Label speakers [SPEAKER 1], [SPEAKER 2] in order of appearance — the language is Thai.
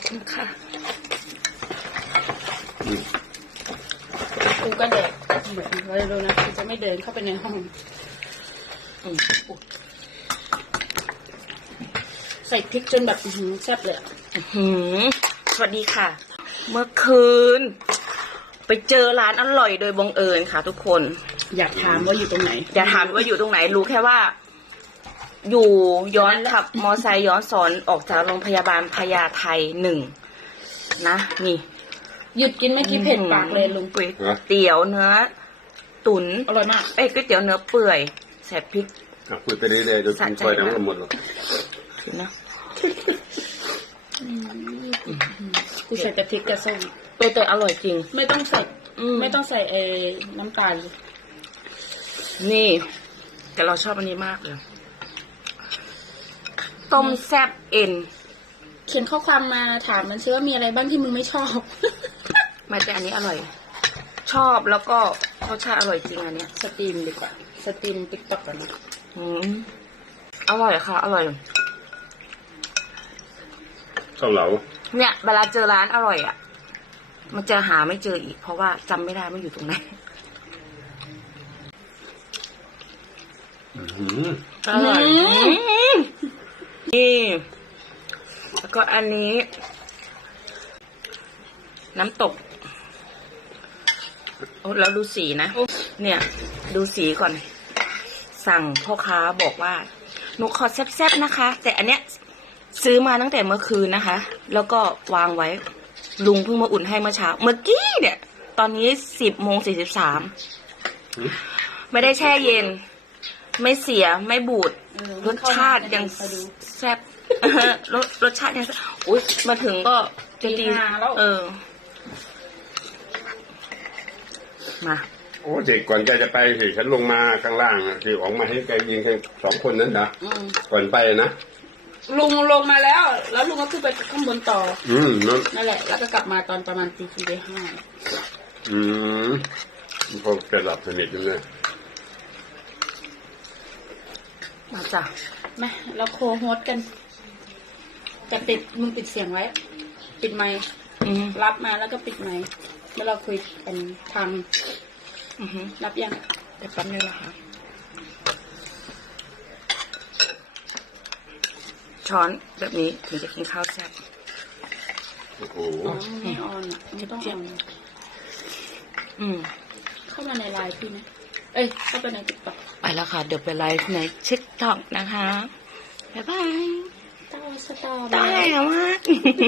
[SPEAKER 1] ค่ะ
[SPEAKER 2] กูก็เด็กเหมือนเราดูนะกูจะไม่เดินเข้าไปในห้องใส่พริกจนแบบแซ่บเลย
[SPEAKER 1] สวัสดีค่ะ เมื่อคืนไปเจอร้านอร่อยโดยบังเอิญค่ะทุกคน
[SPEAKER 2] อยากถามว่าอยู่ตรงไหน
[SPEAKER 1] อย่าถามว่าอยู่ตรงไหนรู้แค่ว่า อยู่ย้อนขับมอไซค์ย้อนสอนออกจากโรงพยาบาลพญาไท1นะนี่
[SPEAKER 2] หยุดกินไม่กี่เผ็ดปากเลยลุง
[SPEAKER 1] ก๋วยเตี๋ยวเนื้อตุ๋น
[SPEAKER 2] อร่อยมาก
[SPEAKER 1] ก๋วยเตี๋ยวเนื้อเปื่อยใส่พริก
[SPEAKER 3] พูดไปเรื่อยๆจนกินไปทั้งหมดหรอก
[SPEAKER 1] นะ
[SPEAKER 2] กูใส่แต่พริกกับส้ม
[SPEAKER 1] ตัวอร่อยจริง
[SPEAKER 2] ไม่ต้องใส่น้ำตาล
[SPEAKER 1] นี่แต่เราชอบอันนี้มากเลยต้มแซ่บเอ็น
[SPEAKER 2] เขียนข้อความมาถามมันซิว่ามีอะไรบ้างที่มึงไม่ชอบ
[SPEAKER 1] มาแต่อันนี้อร่อยชอบแล้วก็รสชาติอร่อยจริงอันเนี้ย
[SPEAKER 2] สตรีมดีกว่าสตรีมติ๊กต็อกก่อนนะ
[SPEAKER 1] อร่อยค่ะอร่อย
[SPEAKER 3] ข้าวเหลา
[SPEAKER 1] เนี่ยเวลาเจอร้านอร่อยอ่ะมันจะหาไม่เจออีกเพราะว่าจำไม่ได้มันอยู่ตรงไหนอร่อยนี่แล้วก็อันนี้น้ำตกแล้วดูสีนะเนี่ยดูสีก่อนสั่งพ่อค้าบอกว่าหนูขอแซ่บๆนะคะแต่อันเนี้ยซื้อมาตั้งแต่เมื่อคืนนะคะแล้วก็วางไว้ลุงเพิ่งมาอุ่นให้เมื่อเช้าเมื่อกี้เนี่ยตอนนี้10:43ไม่ได้แช่เย็นไม่เสียไม่บูดรสชาติยังแซ่บรสชาติยังอุ๊ยมาถึงก็จะดี
[SPEAKER 2] แล้ว
[SPEAKER 1] มา
[SPEAKER 3] โอ้เด็กก่อนแกจะไปสิฉันลงมาข้างล่างที่ออกมาให้แกยิงแค่2 คนนั้นนะก่อนไปนะ
[SPEAKER 2] ลุงลงมาแล้วลุงก็ขึ้นไปข้างบนต่อนั่นแหละแล้วก็กลับมาตอนประมาณตี
[SPEAKER 3] 4 พอแกหลับสนิทอยู่เลย
[SPEAKER 1] มาจ้ะ
[SPEAKER 2] มาเราโคโฮสกันจะมึงปิดเสียงไว้ปิดไมค์รับมาแล้วก็ปิดไมค์แล้วเราคุยกันทางรับยัง
[SPEAKER 1] เดี๋ยวแป๊บนึงนะคะช้อนแบบนี้ถึงจะกินข้าวแซ่บ
[SPEAKER 3] โอ้โห
[SPEAKER 2] ไม่ออนอ่ะไม่ต้องออนเข้ามาในไลน์พี่นะเข้าไปในติ๊กต็อก
[SPEAKER 1] ไปแล้วค่ะเดี๋ยวไปไลฟ์ในติ๊กต็อกนะคะบ๊ายบาย
[SPEAKER 2] ตาสตอ
[SPEAKER 1] ได้มาก